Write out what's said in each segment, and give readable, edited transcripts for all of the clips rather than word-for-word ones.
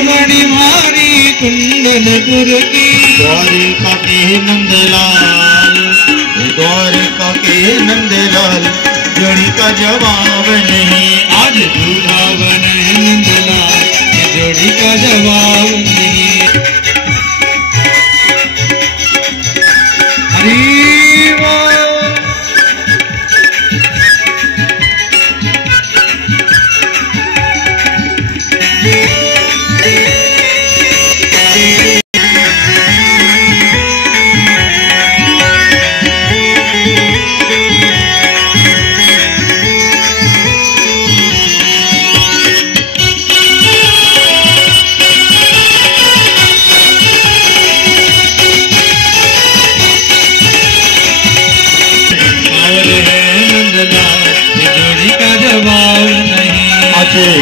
मणि मारी कुंडलपुर की द्वारिका के नंदलाल, द्वारिका के नंदलाल, जोड़ी का जवाब नहीं। आज दूल्हा बने नंदलाल, जोड़ी का जवाब नहीं। हरी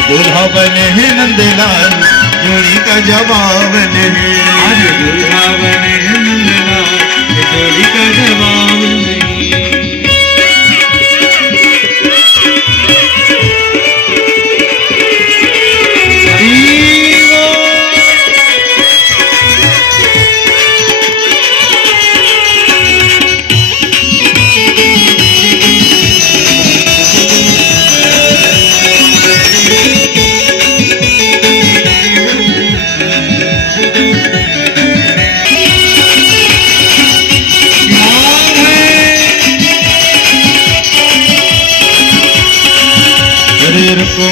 दूल्हा बने हैं नंदलाल, जोड़ी का जवाब नहीं। आज दूल्हा बने हैं नंदलाल, जोड़ी का जवाब नहीं।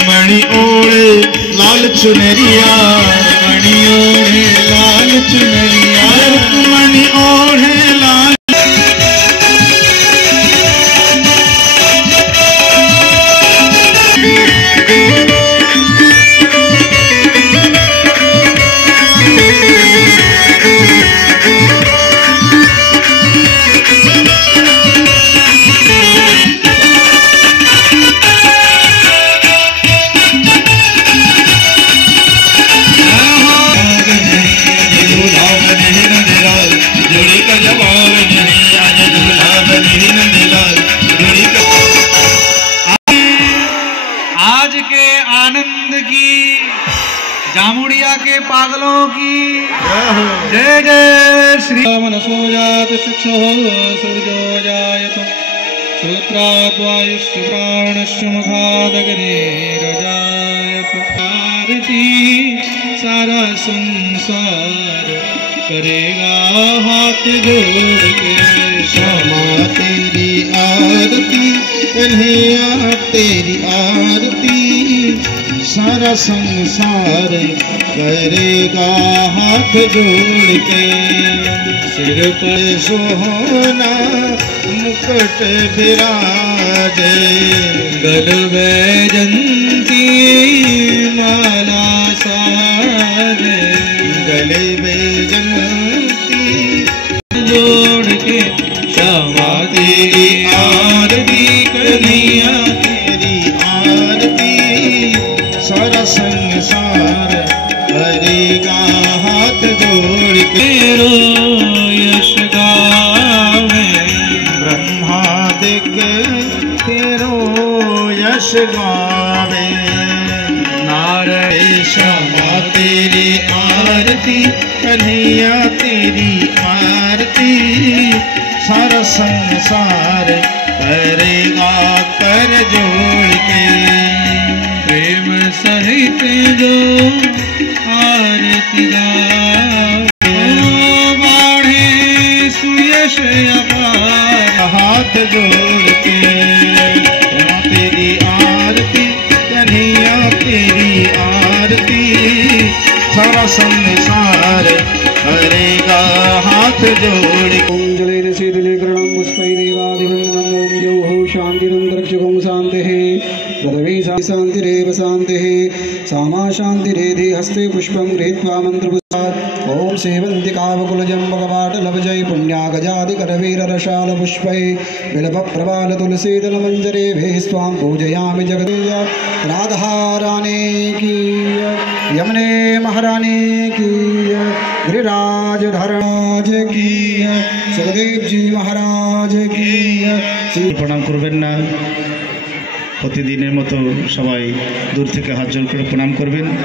मणि ओढ़े लाल चुनरिया, मणि ओढ़े लाल चुनरिया, मणि ओढ़े लाल जामुड़िया के पागलों की जय जय श्री मनसो जात चक्षु सूर्यो जायत श्रोत्राद्वायुश्च प्राणश्च मुखादग्निर्जायत। आरती सारा संसार करेगा हाथ जोड़ के, श्यामा तेरी आरती, कन्हैया तेरी आरती, सारा संसार करेगा हाथ जोड़ के। सिर पर सोहना मुकुट विराजे, गल वैजंती माला साजे, गले वैजंती जोड़ के श्यामा तेरी आरती, कन्हैया तेरी आरती, सारा संसार करेगा हाथ जोड़ के। यश गावे ब्रह्मा दिग तेरो यश गावे, नारायण श्यामा तेरी आरती, कन्हैया तेरी आरती, सारा संसार करेगा कर जोड़ के। प्रेम सहित जो आरती गावे, बाढ़े सुयश अपार, हाथ जोड़ के तेरी आरती, कन्हैया तेरी आरती, सारा संसार करेगा हाथ जोड़ के। जलेन शीतलीकरणं पुष्पैरेवादिवन्दनं ॐ द्यौः शान्तिरन्तरिक्षगं शान्तिः, पृथिवी शान्तिरेव शान्तिः, सामा शान्तिरेधि। हस्ते पुष्पं गृहीत्वा मन्त्रपुष्पात् ॐ सेवन्तिकावकुलजं भगवाटलभजै पुण्यागजादिकरवीररशालपुष्पै बिल्वप्रवालतुलसीदलमञ्जरे भेः स्वां पूजयामि जगदीय। राधा रानी की, यमुने महारानी की, गिरिराज धर्मराज की, सुखदेव जी महाराज की। प्रणाम करबेन ना, प्रतिदिनेर मतो सबाई दूर थेके हाथ जोड़ करे प्रणाम करबेन।